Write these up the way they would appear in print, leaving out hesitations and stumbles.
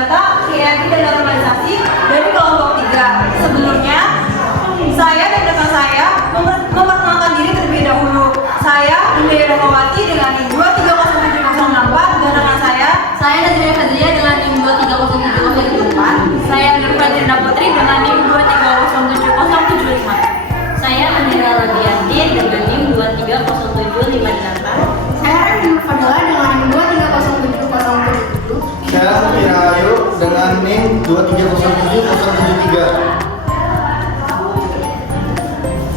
data, kreatif dan normalisasi dari kelompok 3. Sebelumnya, saya dan rekan saya memperkenalkan diri terlebih dahulu. Saya Indra Rahmawati dengan NIM 2307004 dan rekan saya Nazria Fadlia dengan NIM 2307074. Saya Nurfatina Putri dengan NIM 2307075. Saya Andira Radianti dengan NIM 2307058. Saya Rani Fadila dengan NIM 2307077. Saya Mira Ayu dengan NIM 2307073.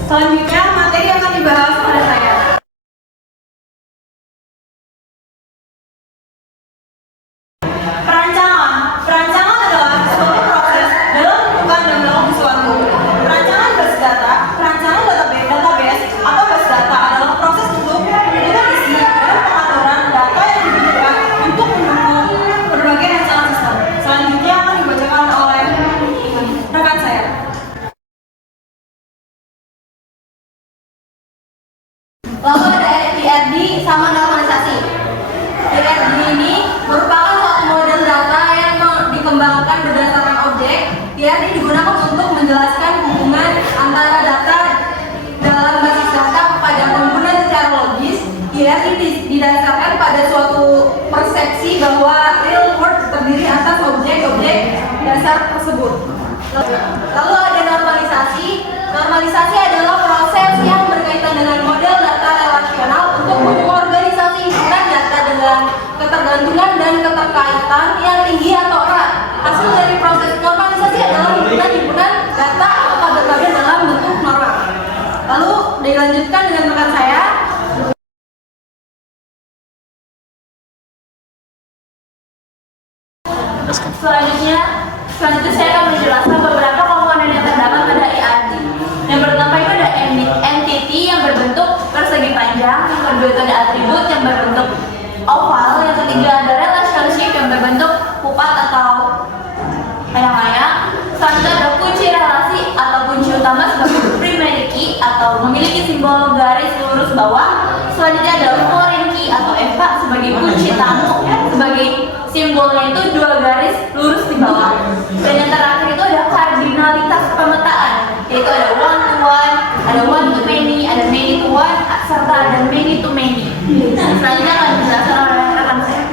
Selanjutnya, materi yang akan dibahas pada saya. Perancangan adalah suatu proses dalam menentukan dan melakukan sesuatu. Perancangan base data, perancangan database atau base data adalah proses untuk menentukan isi dan pengaturan data yang dibutuhkan untuk mendukung berbagai rancangan sistem. Selanjutnya akan dibacakan oleh rekan saya. Lalu ada DRD sama normalisasi. DRD ini merupakan suatu model data yang dikembangkan berdasarkan objek. DRD digunakan untuk menjelaskan hubungan antara data dalam basis data kepada pengguna secara logis. DRD didasarkan pada suatu persepsi bahwa real world terdiri atas objek-objek dasar tersebut. Lalu ada normalisasi. Normalisasi adalah proses yang berkaitan dengan model data relasional untuk mengorganisasikan data dengan ketergantungan dan keterkaitan yang tinggi atau erat. Hasil dari proses normalisasi adalah himpunan data atau database dalam bentuk norma. Lalu dilanjutkan dengan rekan saya. Selanjutnya saya akan menjelaskan beberapa komponen yang terdapat pada IAD. Yang pertama itu ada entity yang berbentuk persegi panjang, yang kedua itu ada atribut yang berbentuk oval, yang ketiga ada relationship yang berbentuk kupat atau layang-layang. Selanjutnya ada kunci relasi atau kunci utama sebagai primary key atau memiliki simbol garis lurus bawah. Selanjutnya ada foreign key atau FK sebagai kunci tamu, sebagai simbolnya itu 2 garis lurus di bawah. Dan yang terakhir itu ada kardinalitas pemetaan, yaitu ada one to one, ada one to many, ada many to one, serta ada many to many. Selanjutnya akan dijelaskan oleh rekan saya.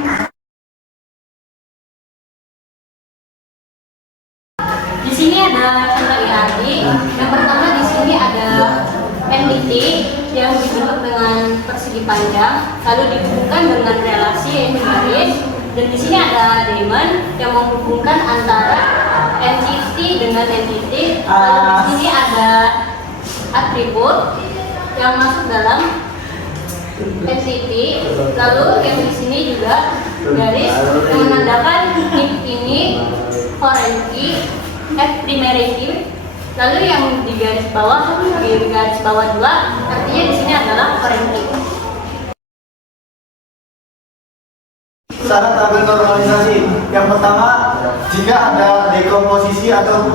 Di sini ada contoh IAD. Yang pertama di sini ada entity yang dibentuk dengan persegi panjang, lalu dihubungkan dengan relasi yaitu garis. Dan di sini ada daemon yang menghubungkan antara entity dengan entity. Lalu di sini ada atribut yang masuk dalam entity. Lalu yang di sini juga garis yang menandakan if ini foreign key, primary key. Lalu yang di garis bawah 2 artinya di sini adalah foreign key. Syarat tabel normalisasi. Yang pertama, jika ada dekomposisi atau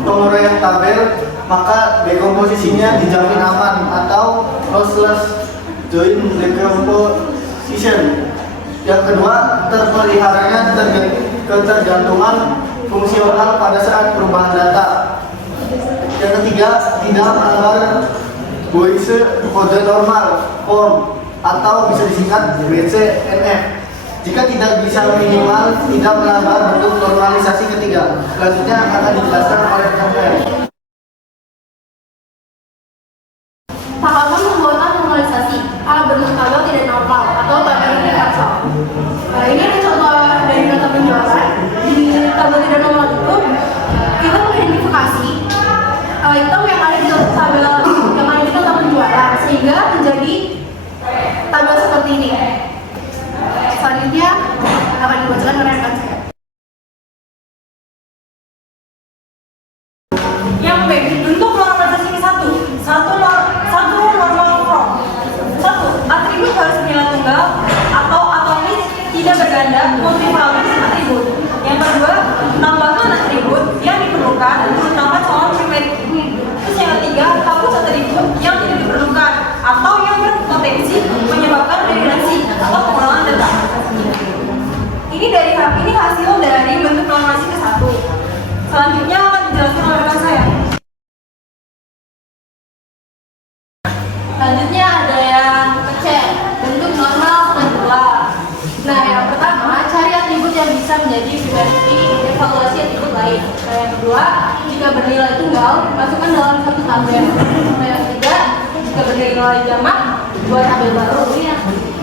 penguraian tabel, maka dekomposisinya dijamin aman atau lossless join decomposition. Yang kedua, terpeliharanya ketergantungan fungsional pada saat perubahan data. Yang ketiga, tidak melanggar Boyce kode normal form atau bisa disingkat BCNF. Jika tidak bisa minimal tidak melanggar bentuk normalisasi ketiga. Selanjutnya akan dijelaskan oleh rekan. Tahapan pembuatan normalisasi ala bentuk tabel tidak normal atau tabel universal. Ini ada contoh dari data penjualan. Di tabel tidak normal itu kita mengidentifikasi item yang ada di tabel penjualan sehingga menjadi tabel seperti ini. Selanjutnya akan dibacakan oleh rekan saya. Yang B, bentuk normalisasi ini satu normal form. 1. Atribut harus nilai tunggal atau atomis tidak berganda multivalues atribut. Yang kedua, tambahan atribut yang diperlukan terutama calon primary. Terus yang ketiga, hapus atribut yang tidak diperlukan atau yang berpotensi menyebabkan redundansi atau pengulangan data. Ini hasil dari bentuk proklamasi ke-1. Selanjutnya akan dijelaskan oleh rekan saya. Selanjutnya ada yang ke-C, bentuk normal kedua. Nah, yang pertama, cari atribut yang bisa menjadi primerity, evaluasi atribut lain. Nah, yang kedua, jika bernilai tunggal, masukkan dalam satu tabel. Nah, yang ketiga, jika bernilai jamak, buat tabel baru.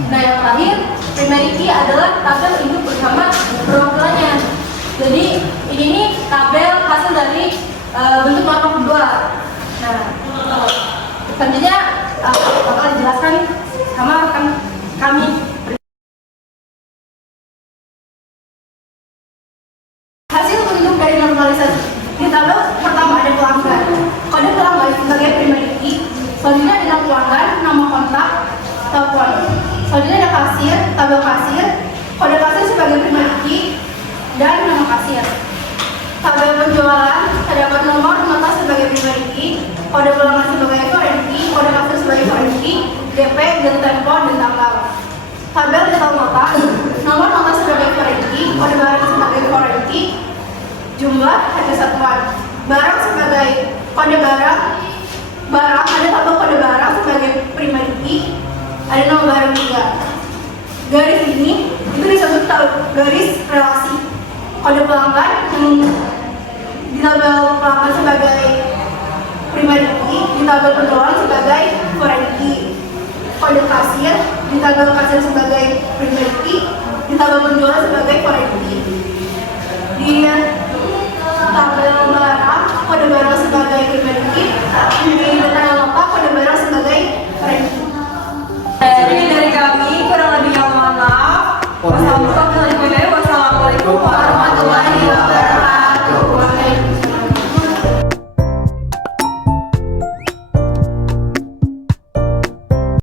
Nah, yang terakhir, primerity adalah tabel induk bersama perwakilannya. Jadi, ini nih tabel hasil dari bentuk normal kedua. Nah, selanjutnya bakal dijelaskan sama rekan kami. Hasil bentuk dari normalisasi. Di tabel pertama ada pelanggan. Kode pelanggan sebagai primerity. Selanjutnya ada nama pelanggan, nama kontak, telepon. Selanjutnya ada kasir, tabel kasir. Kode kasir sebagai primerity dan nama kasir. Tabel penjualan terdapat nomor nota sebagai primerity, kode pelanggan sebagai foreign key, kode kasir sebagai foreign key, DP, jatuh tempo, dan tanggal. Tabel detail nota, nomor nota sebagai foreign key, kode barang sebagai foreign key, jumlah, harga satuan. Barang sebagai kode barang, ada tabel kode barang sebagai primary key, ada nama barang juga. Garis ini itu disebut garis relasi. Kode pelanggan yang di tabel pelanggan sebagai primary key, di tabel penjualan sebagai foreign key. Kode kasir di tabel kasir sebagai primary key, di tabel penjualan sebagai foreign key. Di tabel barang, kode barang sebagai primary key, di tabel nota kode barang sebagai foreign key. Jadi dari kami, kurang lebihnya mohon maaf. Wassalamualaikum warahmatullahi wabarakatuh.